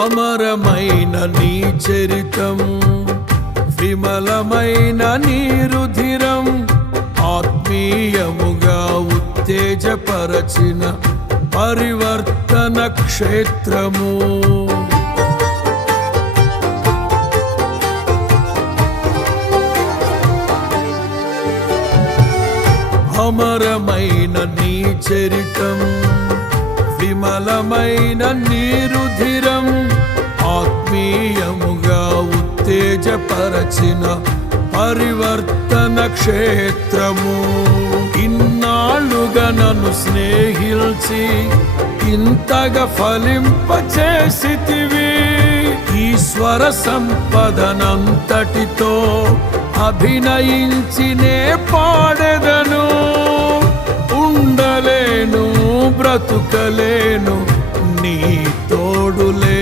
అమరమైన నీ చరితం, విమలమైన నీ రుధిరం, ఆత్మీయముగా ఉత్తేజపరచిన పరివర్తన క్షేత్రము. అమరమైన నీ చరితం, విమలమైన నీ రుధిరం, ఆత్మీయముగా ఉత్తేజపరచిన పరివర్తన క్షేత్రము. ఇన్నాళ్ళుగా నన్ను స్నేహిల్చి ఇంతగా ఫలింపచేసితివి. ఈశ్వర సంపదనంతటితో అభినయించినే పాడెదను. ఉండలేను, బ్రతుకలేను నీ తోడులే.